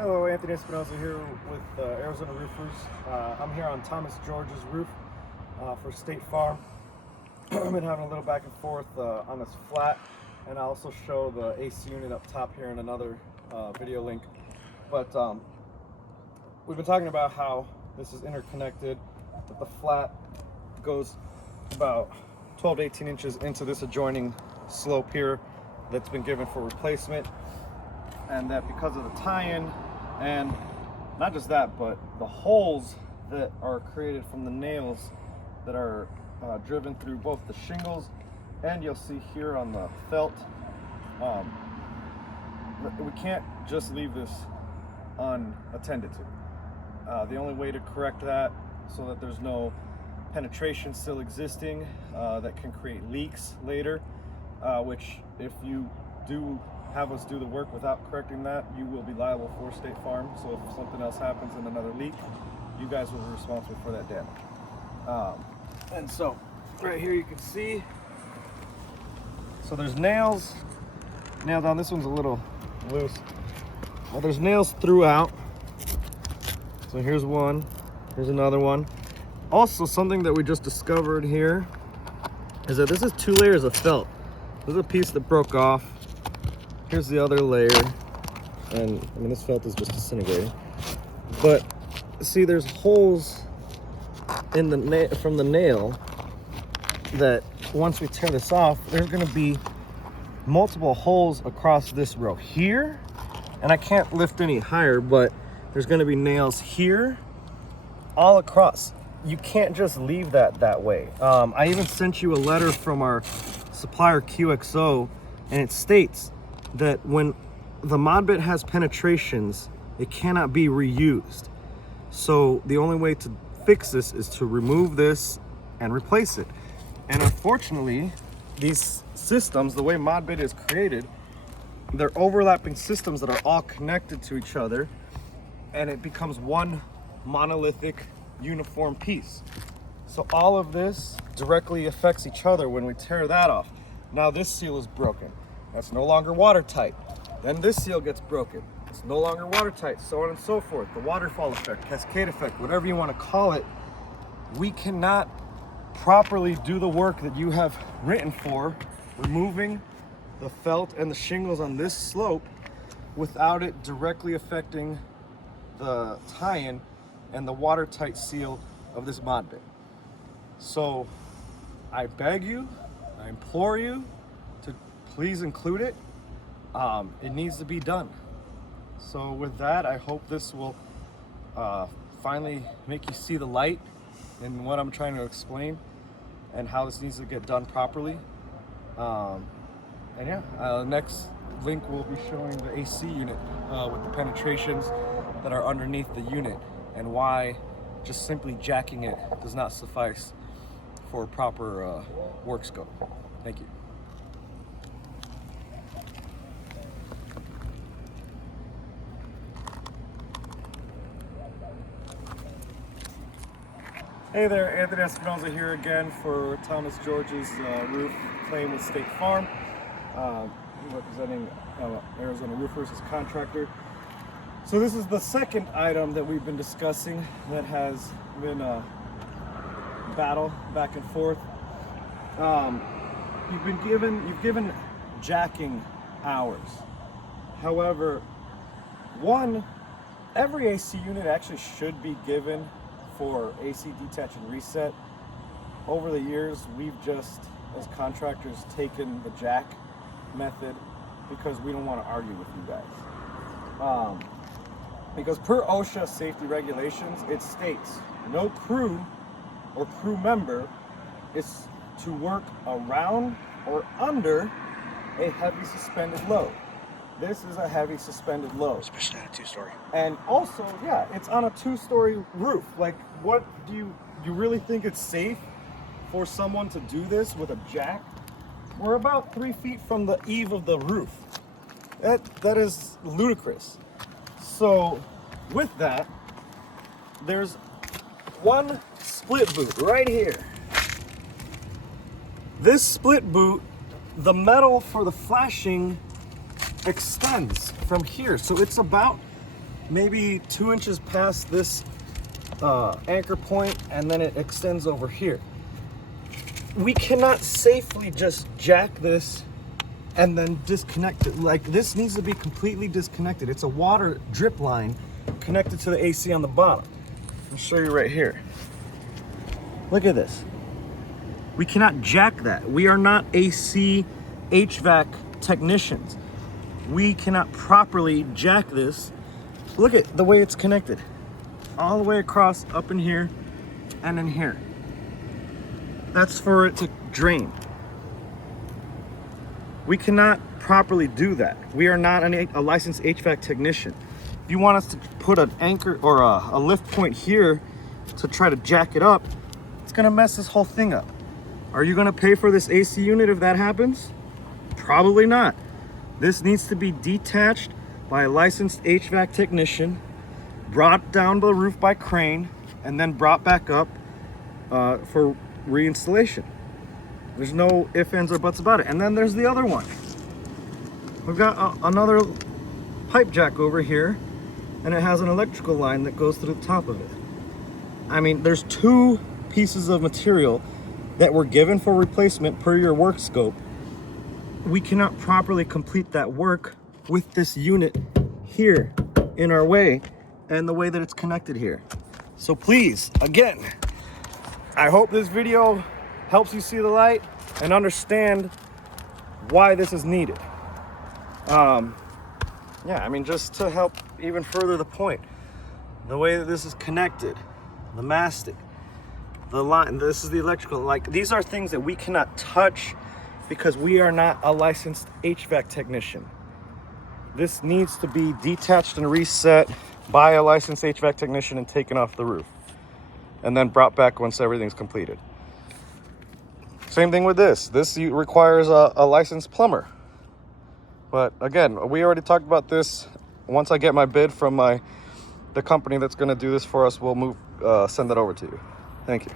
Hello, Anthony Espinosa here with Arizona Roofers. I'm here on Thomas George's roof for State Farm. I've been having a little back and forth on this flat, and I also show the AC unit up top here in another video link. But we've been talking about how this is interconnected, that the flat goes about 12 to 18 inches into this adjoining slope here that's been given for replacement, and that because of the tie-in, and not just that, but the holes that are created from the nails that are driven through both the shingles, and you'll see here on the felt, we can't just leave this unattended to. The only way to correct that so that there's no penetration still existing that can create leaks later, which if you do have us do the work without correcting that, you will be liable for State Farm. So if something else happens in another leak, you guys will be responsible for that damage. And so right here you can see, so there's nails on this one's a little loose. Well, there's nails throughout. So here's one, here's another one. Also, something that we just discovered here is that this is 2 layers of felt. There's a piece that broke off. Here's the other layer, and I mean, this felt is just disintegrating. But see, there's holes in the from the nail that once we tear this off, there's going to be multiple holes across this row here, and I can't lift any higher, but there's going to be nails here all across. You can't just leave that way. I even sent you a letter from our supplier QXO, and it states that when the mod bit has penetrations, it cannot be reused. So the only way to fix this is to remove this and replace it. And unfortunately, these systems, the way mod bit is created, they're overlapping systems that are all connected to each other, and it becomes one monolithic uniform piece. So all of this directly affects each other when we tear that off. Now this seal is broken. That's no longer watertight. Then this seal gets broken. It's no longer watertight, so on and so forth. The waterfall effect, cascade effect, whatever you want to call it. We cannot properly do the work that you have written for, removing the felt and the shingles on this slope, without it directly affecting the tie-in and the watertight seal of this mod bit. So I beg you, I implore you to please include it. It needs to be done. So with that, I hope this will finally make you see the light in what I'm trying to explain and how this needs to get done properly. And yeah, next link will be showing the AC unit with the penetrations that are underneath the unit, and why just simply jacking it does not suffice for proper work scope. Thank you. Hey there, Anthony Espinosa here again for Thomas George's roof claim with State Farm, representing Arizona Roofers as contractor. So this is the second item that we've been discussing that has been a battle back and forth. You've given jacking hours. However, every AC unit actually should be given for AC detach and reset. Over the years, we've just, as contractors, taken the jack method because we don't want to argue with you guys. Because per OSHA safety regulations, it states no crew or crew member is to work around or under a heavy suspended load. This is a heavy suspended load. Especially on a 2-story. And also, yeah, it's on a 2-story roof. Like, what do you really think it's safe for someone to do this with a jack? We're about 3 feet from the eave of the roof. That is ludicrous. So with that, there's one split boot right here. This split boot, the metal for the flashing extends from here. So it's about maybe 2 inches past this anchor point, and then it extends over here. We cannot safely just jack this and then disconnect it. Like, this needs to be completely disconnected. It's a water drip line connected to the AC on the bottom. I'll show you right here. Look at this. We cannot jack that. We are not AC HVAC technicians. We cannot properly jack this. Look at the way it's connected. All the way across, up in here, and in here. That's for it to drain. We cannot properly do that. We are not a licensed HVAC technician. If you want us to put an anchor or a lift point here to try to jack it up, it's gonna mess this whole thing up. Are you gonna pay for this AC unit if that happens? Probably not. This needs to be detached by a licensed HVAC technician, brought down the roof by crane, and then brought back up for reinstallation. There's no ifs, ands, or buts about it. And then there's the other one. We've got another pipe jack over here, and it has an electrical line that goes through the top of it. I mean, there's 2 pieces of material that were given for replacement per your work scope. We cannot properly complete that work with this unit here in our way and the way that it's connected here. So please, again, I hope this video helps you see the light and understand why this is needed. Yeah, I mean, just to help even further the point, the way that this is connected, the mastic, the line, this is the electrical, like, these are things that we cannot touch because we are not a licensed HVAC technician. This needs to be detached and reset by a licensed HVAC technician and taken off the roof, and then brought back once everything's completed. Same thing with this. This requires a licensed plumber. But again, we already talked about this. Once I get my bid from the company that's going to do this for us, we'll send that over to you. Thank you.